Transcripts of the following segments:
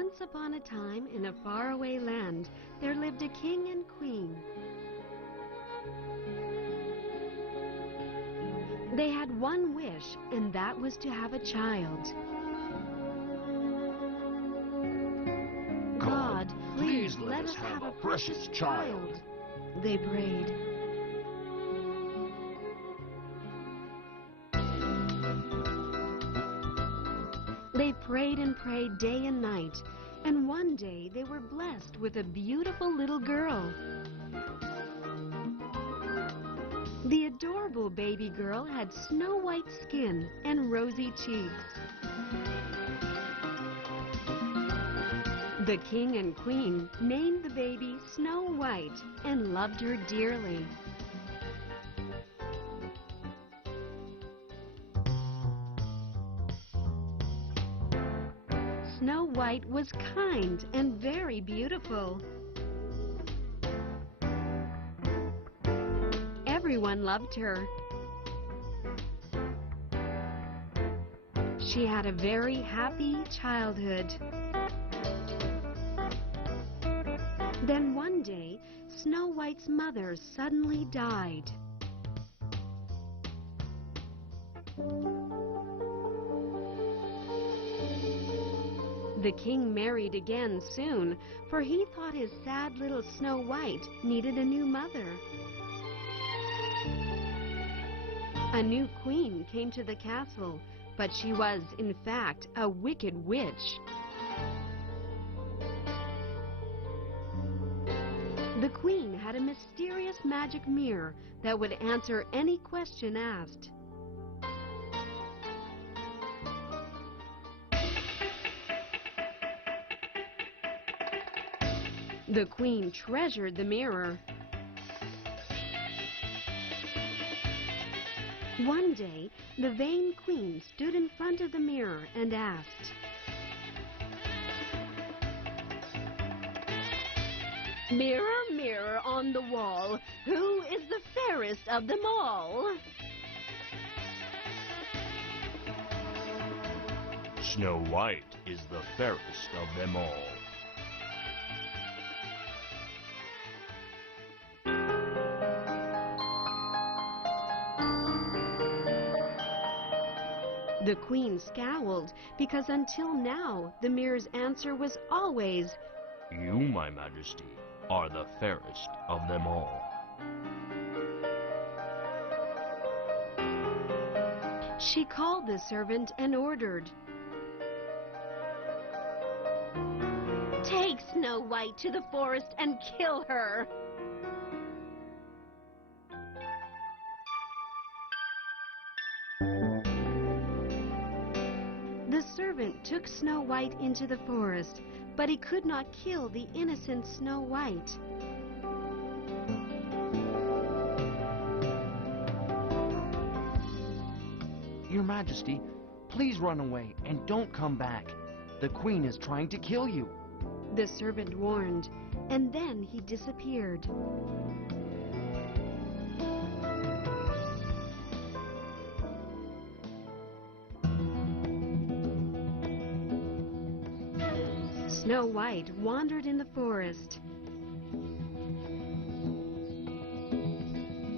Once upon a time, in a faraway land, there lived a king and queen. They had one wish, and that was to have a child. God, please let us have a precious child, they prayed. They prayed and prayed day and night, and one day they were blessed with a beautiful little girl. The adorable baby girl had snow-white skin and rosy cheeks. The king and queen named the baby Snow White and loved her dearly. Snow White was kind and very beautiful. Everyone loved her. She had a very happy childhood. Then one day, Snow White's mother suddenly died. The king married again soon, for he thought his sad little Snow White needed a new mother. A new queen came to the castle, but she was, in fact, a wicked witch. The queen had a mysterious magic mirror that would answer any question asked. The queen treasured the mirror. One day, the vain queen stood in front of the mirror and asked, "Mirror, mirror on the wall, who is the fairest of them all?" Snow White is the fairest of them all. The queen scowled because until now the mirror's answer was always, You, my majesty, are the fairest of them all. She called the servant and ordered, "Take Snow White to the forest and kill her." The servant took Snow White into the forest, but he could not kill the innocent Snow White. Your Majesty, please run away and don't come back. The Queen is trying to kill you. The servant warned, and then he disappeared. Snow White wandered in the forest.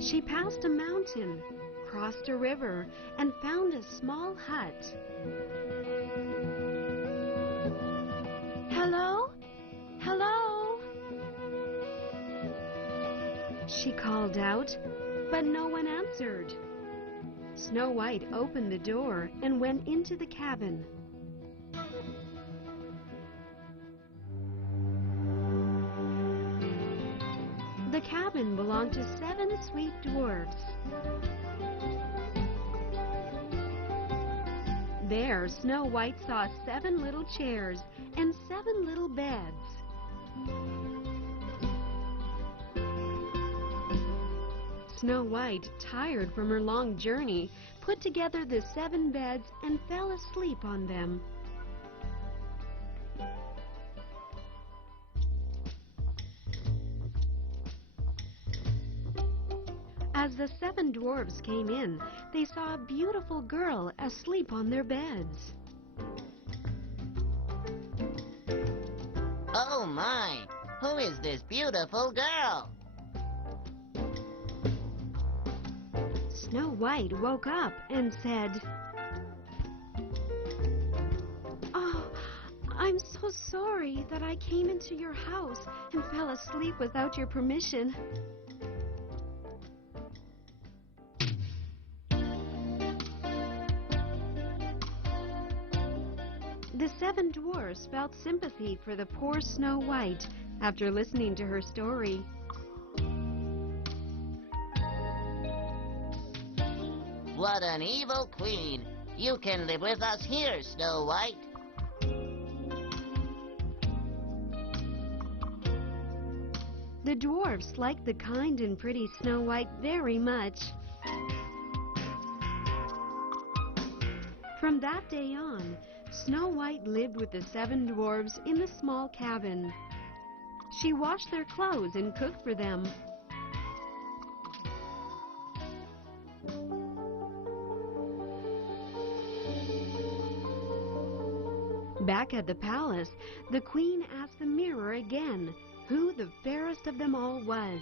She passed a mountain, crossed a river, and found a small hut. "Hello? Hello?" She called out, but no one answered. Snow White opened the door and went into the cabin. The cabin belonged to 7 sweet dwarfs. There, Snow White saw 7 little chairs and 7 little beds. Snow White, tired from her long journey, put together the 7 beds and fell asleep on them. As the 7 dwarfs came in, they saw a beautiful girl asleep on their beds. my, who is this beautiful girl? Snow White woke up and said, "Oh, I'm so sorry that I came into your house and fell asleep without your permission." The seven dwarfs felt sympathy for the poor Snow White after listening to her story. What an evil queen. You can live with us here, Snow White. The dwarfs liked the kind and pretty Snow White very much. From that day on, Snow White lived with the seven dwarfs in the small cabin. She washed their clothes and cooked for them. Back at the palace, the queen asked the mirror again who the fairest of them all was.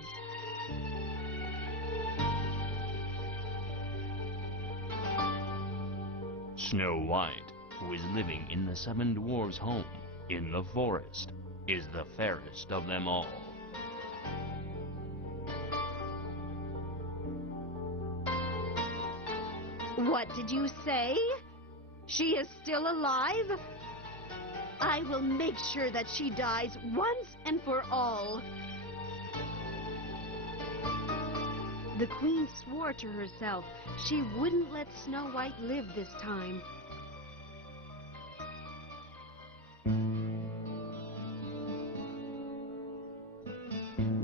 Snow White, who is living in the seven dwarfs' home in the forest, is the fairest of them all. What did you say? She is still alive? I will make sure that she dies once and for all. The queen swore to herself she wouldn't let Snow White live this time.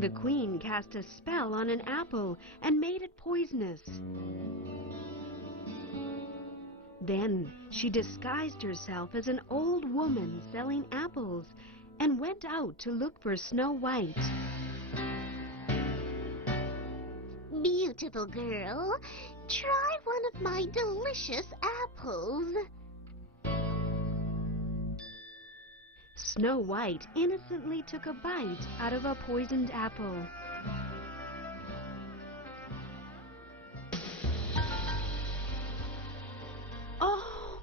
The queen cast a spell on an apple and made it poisonous. Then she disguised herself as an old woman selling apples and went out to look for Snow White. Beautiful girl, try one of my delicious apples. Snow White innocently took a bite out of a poisoned apple. Oh!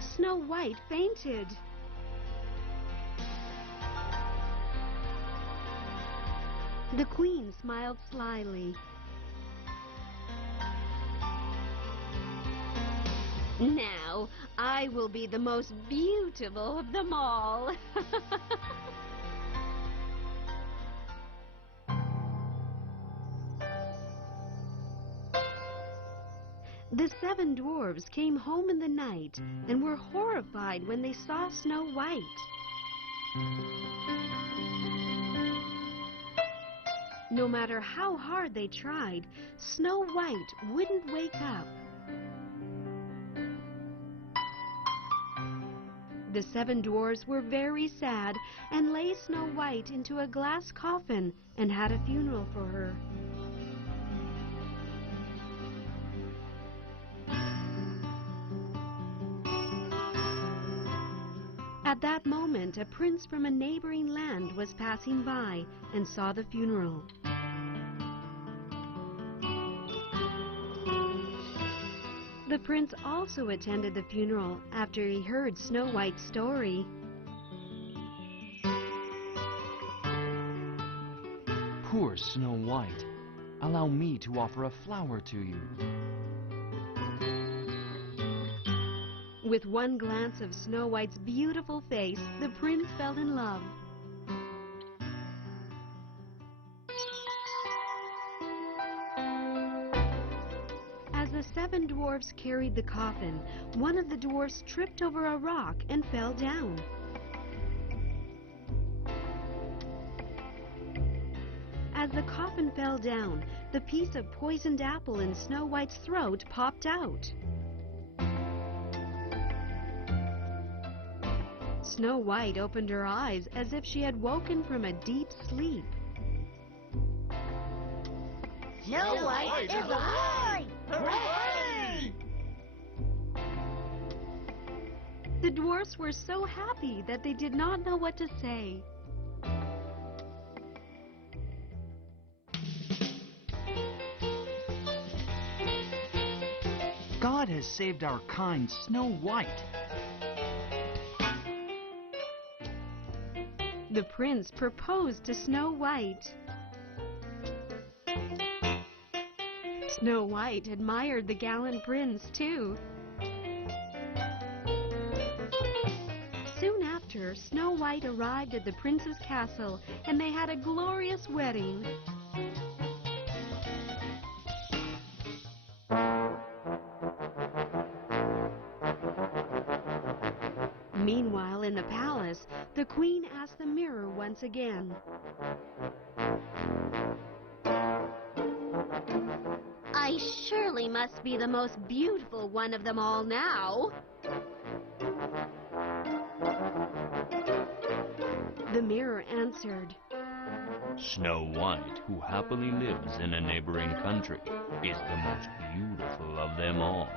Snow White fainted. The queen smiled slyly. Now, I will be the most beautiful of them all. The seven dwarves came home in the night and were horrified when they saw Snow White. No matter how hard they tried, Snow White wouldn't wake up. The seven dwarfs were very sad and lay Snow White into a glass coffin and had a funeral for her. At that moment, a prince from a neighboring land was passing by and saw the funeral. The prince also attended the funeral after he heard Snow White's story. Poor Snow White. Allow me to offer a flower to you. With one glance of Snow White's beautiful face, the prince fell in love. As the seven dwarfs carried the coffin, one of the dwarfs tripped over a rock and fell down. As the coffin fell down, the piece of poisoned apple in Snow White's throat popped out. Snow White opened her eyes as if she had woken from a deep sleep. Snow White is alive! Hooray! The dwarfs were so happy that they did not know what to say. God has saved our kind Snow White. The prince proposed to Snow White. Snow White admired the gallant prince, too. Soon after, Snow White arrived at the prince's castle, and they had a glorious wedding. Meanwhile, in the palace, the queen asked the mirror once again. I surely must be the most beautiful one of them all now. The mirror answered, Snow White, who happily lives in a neighboring country, is the most beautiful of them all.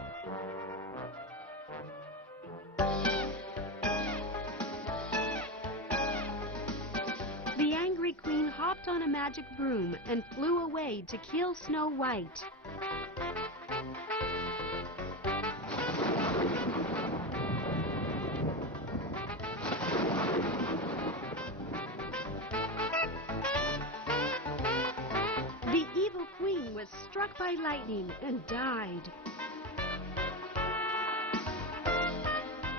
The angry queen hopped on a magic broom and flew away to kill Snow White. The evil queen was struck by lightning and died.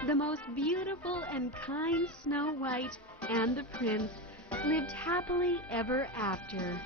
The most beautiful and kind Snow White and the prince lived happily ever after.